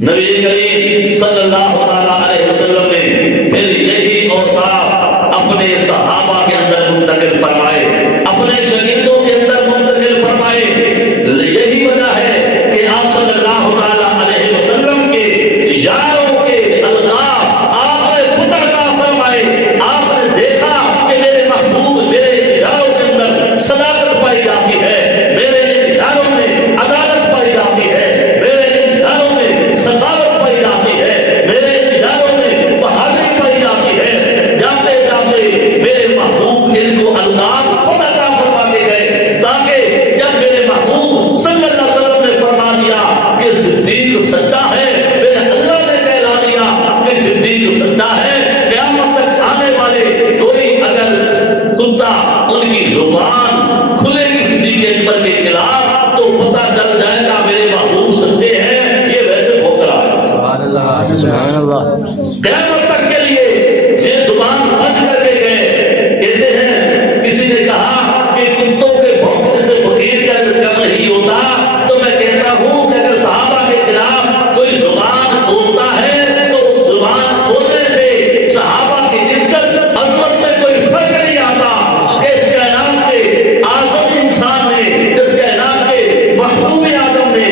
نبی کریم صلی اللہ تعالیٰ علیہ وسلم نے پھر یہی اوصاف اپنے صحابہ کے اندر منتقل فرمائے، اپنے شاگردوں کے اندر منتقل فرمائے۔ یہی وجہ ہے کہ آپ صلی اللہ تعالیٰ علیہ وسلم کے یاروں کے القاب آپ نے خود عطا فرمائے۔ آپ نے دیکھا کہ میرے محبوب میرے یاروں کے اندر صداقت پائی جاتی ہے، میرے یاروں میں عدالت پائی جاتی ہے، میرے یاروں میں سخاوت پائی جاتی ہے، میرے یاروں میں بہادری پائی جاتی ہے۔ جاتے جاتے میرے محبوب ان کو القاب خود عطا فرما کے گئے، تاکہ جب میرے محبوب صلی اللہ علیہ وسلم نے فرما دیا کہ صدیق سچا ہے، میرے اللہ نے کہلا دیا کہ صدیق سچا ہے، قیامت تک آنے والے کوئی اگر کتا ان کی زبان کھلے گی صدیق اکبر کے خلاف تو پتہ چل جائے گا میرے محبوب سچے ہیں، یہ ویسے بھوکرا ہے۔ سبحان اللہ۔ قیامت تک کے لیے یہ زبان بند کر کے گئے۔ کہتے ہیں کسی نے کہا کہ کتوں کے بھونکنے سے فقیر کا کم نہیں ہوتا، تو میں کہتا ہوں کہ اگر صحابہ کے خلاف کوئی زبان کھولتا ہے تو اس زبان کھولنے سے صحابہ کی عزت عظمت میں کوئی فرق نہیں آتا۔ اس کائنات کے اعظم انسان نے، اس کائنات کے محبوب آدم نے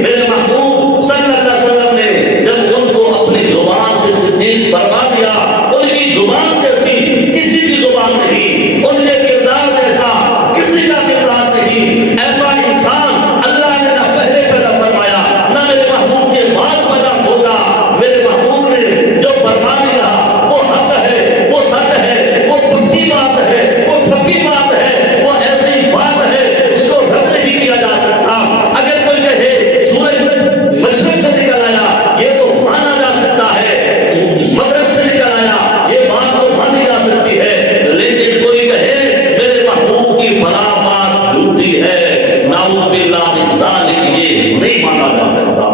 میرے محبوب صلی اللہ علیہ وسلم نے جب ان کو اپنی زبان سے صدیق فرما دیا، ان کی زبان جیسی کسی کی زبان نہیں، ان کے کردار جیسا کسی کا کردار نہیں۔ ایسا انسان اللہ نے نہ پہلے پیدا فرمایا نہ میرے محبوب کے بعد پیدا ہوگا۔ میرے محبوب نے جو فرما دیا وہ حق ہے، وہ سچ ہے، وہ پکی بات ہے، وہ پکی بات ہے، وہ ایسی بات ہے اس کو رد نہیں کیا جا سکتا۔ اگر کوئی کہے سورج مشرق سے نکل آیا یہ تو مانا جا سکتا ہے، مغرب سے نکل آیا یہ بات تو مانی جا سکتی ہے، لیکن کوئی کہے میرے محبوب کی فلاں بات جھوٹی ہے، نعوذ باللہ من ذالک، یہ نہیں مانا جا سکتا۔